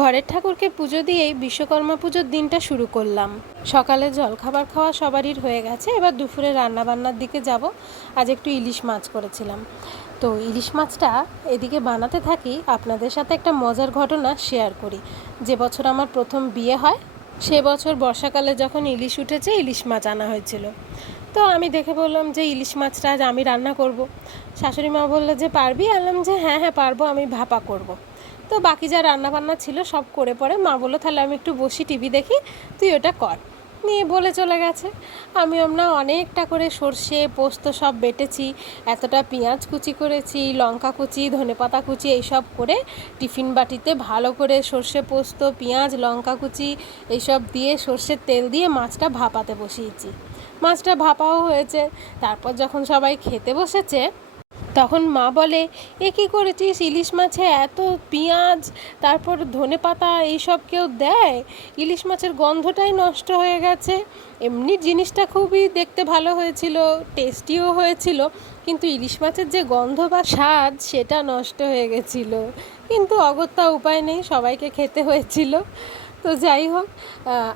ঘরের ঠাকুরকে পুজো দিয়েই বিশ্বকর্মা পুজোর দিনটা শুরু করলাম। সকালে জলখাবার খাওয়া সবারই হয়ে গেছে, এবার দুপুরে রান্নাবান্নার দিকে যাব। আজ একটু ইলিশ মাছ করেছিলাম, তো ইলিশ মাছটা এদিকে বানাতে থাকি আপনাদের সাথে একটা মজার ঘটনা শেয়ার করি। যে বছর আমার প্রথম বিয়ে হয় সে বছর বর্ষাকালে যখন ইলিশ উঠেছে, ইলিশ মাছ আনা হয়েছিল। তো আমি দেখে বললাম যে ইলিশ মাছটা আজ আমি রান্না করব। শাশুড়ি মা বললো যে পারবি? আনলাম যে হ্যাঁ হ্যাঁ পারবো, আমি ভাপা করব। তো বাকি যা রান্নাবান্না ছিল সব করে পরে মা বললো তাহলে আমি একটু বসি, টিভি দেখি, তুই ওটা কর। নিয়ে বলে চলে গেছে। আমরা অনেকটা করে সর্ষে পোস্ত সব বেটেছি, এতটা পেঁয়াজ কুচি করেছি, লঙ্কা কুচি, ধনেপাতা কুচি, এইসব করে টিফিন বাটিতে ভালো করে সর্ষে পোস্ত, পেঁয়াজ, লঙ্কা কুচি এইসব দিয়ে সর্ষের তেল দিয়ে মাছটা ভাপাতে বসিয়েছি। মাছটা ভাপাও হয়েছে। তারপর যখন সবাই খেতে বসেছে তখন মা বলে, এ কী করেছিস? ইলিশ মাছে এত পেঁয়াজ, তারপর ধনেপাতা এইসব কেউ দেয়? ইলিশ মাছের গন্ধটাই নষ্ট হয়ে গেছে। এমনি জিনিসটা খুবই দেখতে ভালো হয়েছিল, টেস্টিও হয়েছিল, কিন্তু ইলিশ মাছের যে গন্ধ বা স্বাদ সেটা নষ্ট হয়ে গেছিলো। কিন্তু অগত্যা উপায় নেই, সবাইকে খেতে হয়েছিল। তো যাই হোক,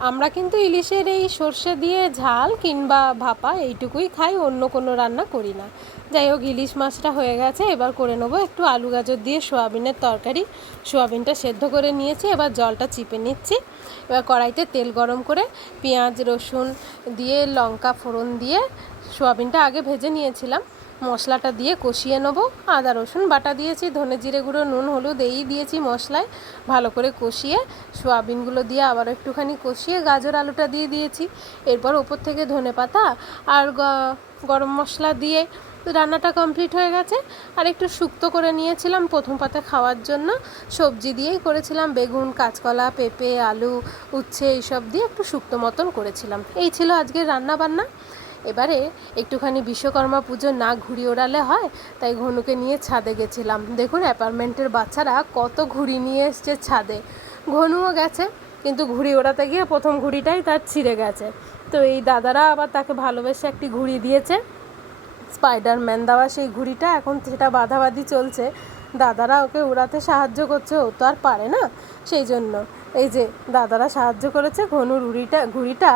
আমরা কিন্তু ইলিশের এই সর্ষে দিয়ে ঝাল কিংবা ভাপা এইটুকুই খাই, অন্য কোনো রান্না করি না। যাই হোক, ইলিশ মাছটা হয়ে গেছে, এবার করে নেবো একটু আলু গাজর দিয়ে সোয়াবিনের তরকারি। সোয়াবিনটা সেদ্ধ করে নিয়েছি, এবার জলটা চিপে নিচ্ছি। এবার কড়াইতে তেল গরম করে পেঁয়াজ রসুন দিয়ে লঙ্কা ফোড়ন দিয়ে সোয়াবিনটা আগে ভেজে নিয়েছিলাম, মশলাটা দিয়ে কষিয়ে নেবো। আদা রসুন বাটা দিয়েছি, ধনে জিরে গুঁড়ো, নুন হলুদ এই দিয়েছি মশলায়। ভালো করে কষিয়ে সোয়াবিনগুলো দিয়ে আবার একটুখানি কষিয়ে গাজর আলুটা দিয়ে দিয়েছি। এরপর ওপর থেকে ধনেপাতা আর গরম মশলা দিয়ে রান্নাটা কমপ্লিট হয়ে গেছে। আর একটু শুক্তো করে নিয়েছিলাম প্রথম পাতে খাওয়ার জন্য, সবজি দিয়েই করেছিলাম, বেগুন, কাঁচকলা, পেঁপে, আলু, উচ্ছে এইসব দিয়ে একটু শুক্তো মতন করেছিলাম। এই ছিল আজকের রান্না বান্না। এবারে একটুখানি বিশ্বকর্মা পুজো না ঘুড়ি ওড়ালে হয়, তাই ঘনুকে নিয়ে ছাদে গেছিলাম। দেখুন অ্যাপার্টমেন্টের বাচ্চারা কত ঘুড়ি নিয়ে এসছে ছাদে। ঘনুও গেছে, কিন্তু ঘুড়ি ওড়াতে গিয়ে প্রথম ঘুড়িটাই তার ছিঁড়ে গেছে। তো এই দাদারা আবার তাকে ভালোবেসে একটি ঘুড়ি দিয়েছে, স্পাইডারম্যান দেওয়া সেই ঘুড়িটা, এখন সেটা বাঁধাবাঁধি চলছে। দাদারা ওকে উড়াতে সাহায্য করছে, ও তো আর পারে না, সেই জন্য এই যে দাদারা সাহায্য করেছে, ঘনুর ঘুড়িটা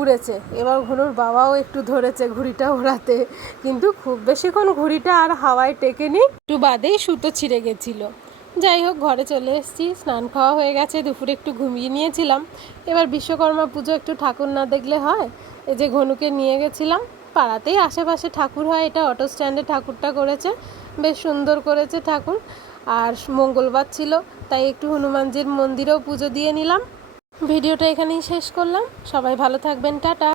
উড়েছে। এবার ঘনুর বাবাও একটু ধরেছে ঘুড়িটা ওড়াতে, কিন্তু খুব বেশিক্ষণ ঘুড়িটা আর হাওয়ায় টেকেনি, একটু বাদেই সুতো ছিঁড়ে গেছিলো। যাই হোক, ঘরে চলে এসেছি, স্নান খাওয়া হয়ে গেছে, দুপুরে একটু ঘুমিয়ে নিয়েছিলাম। এবার বিশ্বকর্মা পুজো একটু ঠাকুর না দেখলে হয়। এই যে ঘনুকে নিয়ে গেছিলাম, পাড়াতেই আশেপাশে ঠাকুর হয়, এটা অটো স্ট্যান্ডে ঠাকুরটা করেছে, বেশ সুন্দর করেছে ঠাকুর। আর মঙ্গলবার ছিল, তাই একটু হনুমানজির মন্দিরেও পুজো দিয়ে নিলাম। ভিডিওটা এখানেই শেষ করলাম। সবাই ভালো থাকবেন, টাটা।